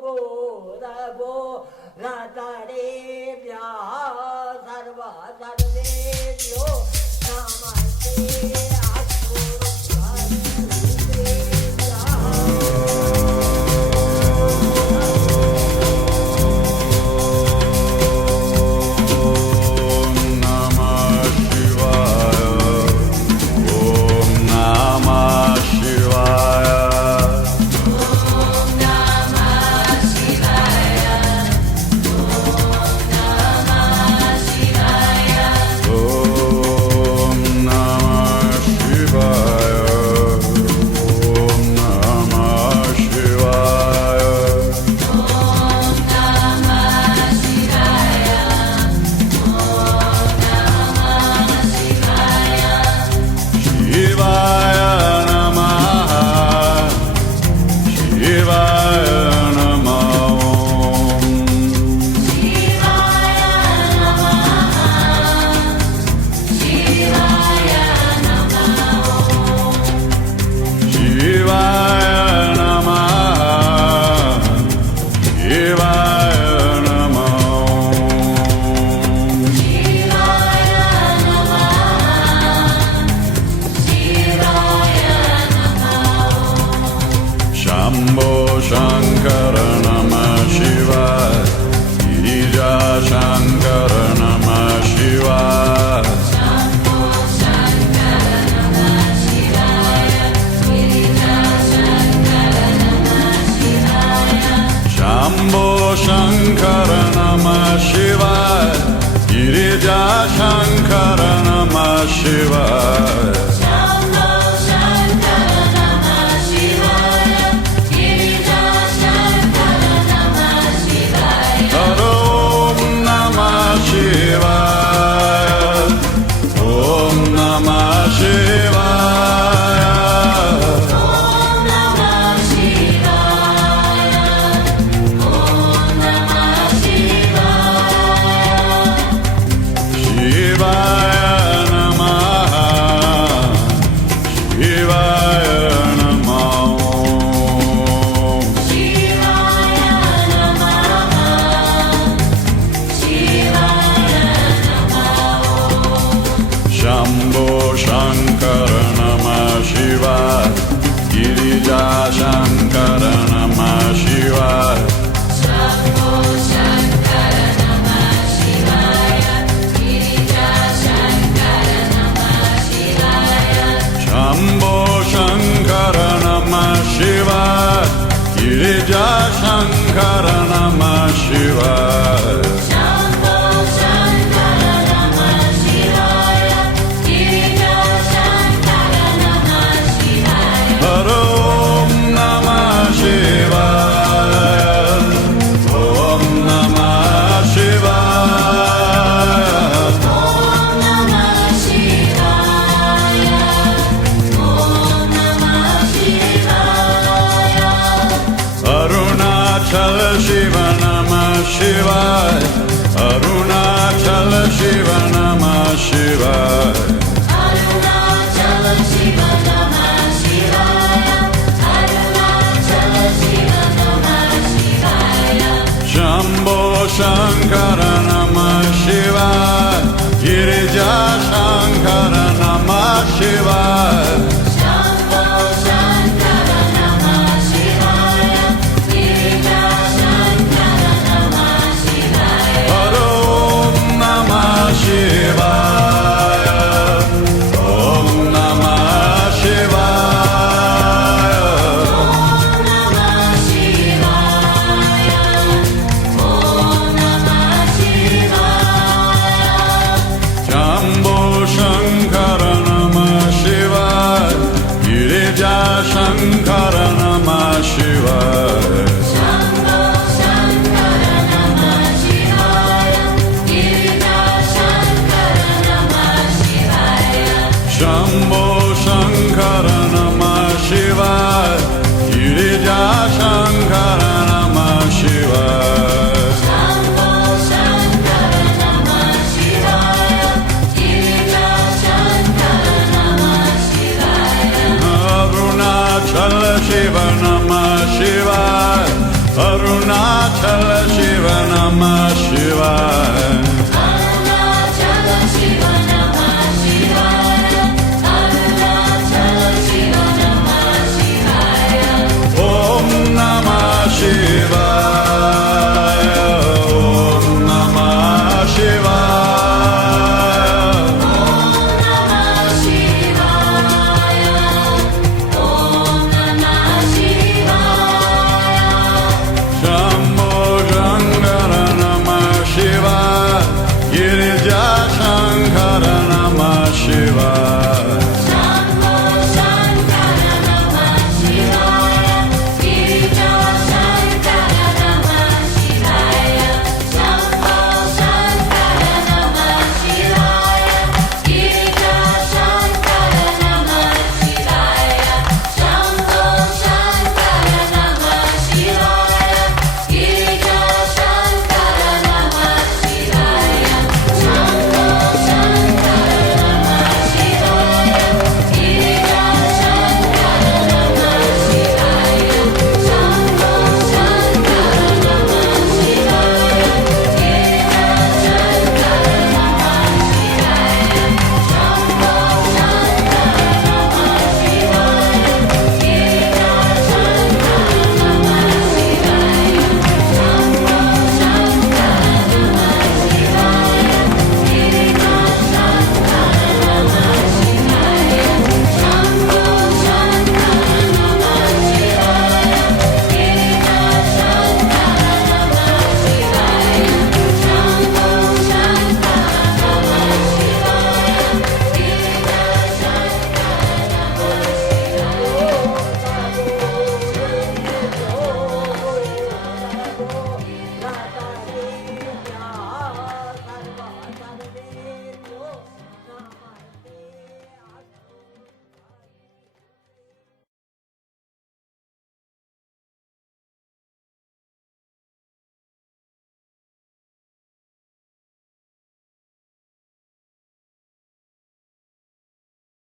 Go, Ratare, Sarva, Sarve, Namaste. Shankara Namah Shivaya, Girija Shankara Namah Shivaya. Shambho Shankara Namah Shivaya, Girija Shankara Namah Shivaya. Om Namah Shivaya, Om Namah Shivaya. Shambho Shankara Namah Shivaya, Girija Shankara Namah Shivaya. Shambho Shankara Namah Shivaya, Girija Shankara Namah Shivaya. Shambho Shankara Namah Shivaya, Girija Shankara Namah Shivaya. Shiva Namah Shivaya, Arunachala Shiva Namah Shivaya. Arunachala Shiva Namah Shivaya, Arunachala Shiva Namah Shivaya. Shambho Shankara Namah Shivaya, Girija Shankara Namah Shivaya. Shankara Namah Shivaya. Shambho Shankara Namah Shivaya, Girija Shankara Namah Shivaya. Shambho Shankara Namah Shivaya, Girija Shankara Namah Shivaya. Shambho Shankara Namah Shivaya, Girija Shankara Namah Shivaya. Arunachala Shiva Namah